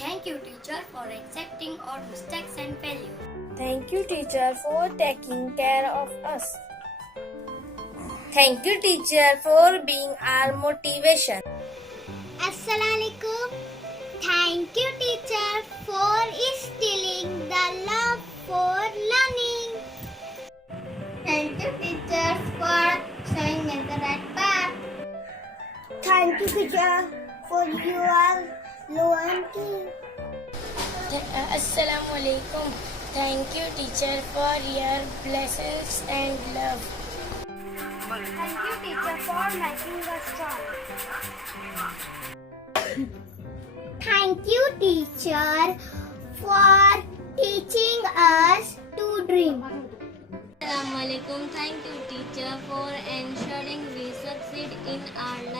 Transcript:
Thank you, teacher, for accepting our mistakes and failures. Thank you, teacher, for taking care of us. Thank you, teacher, for being our motivation. Assalamualaikum. Thank you, teacher, for instilling the love for learning. Thank you, teacher, for showing me the right path. Thank you, teacher, for your loyalty. Assalamualaikum. Thank you, teacher, for your blessings and love. Thank you, teacher, for making us strong. Thank you, teacher, for teaching us to dream. Assalamualaikum. Thank you, teacher, for ensuring we succeed in our life.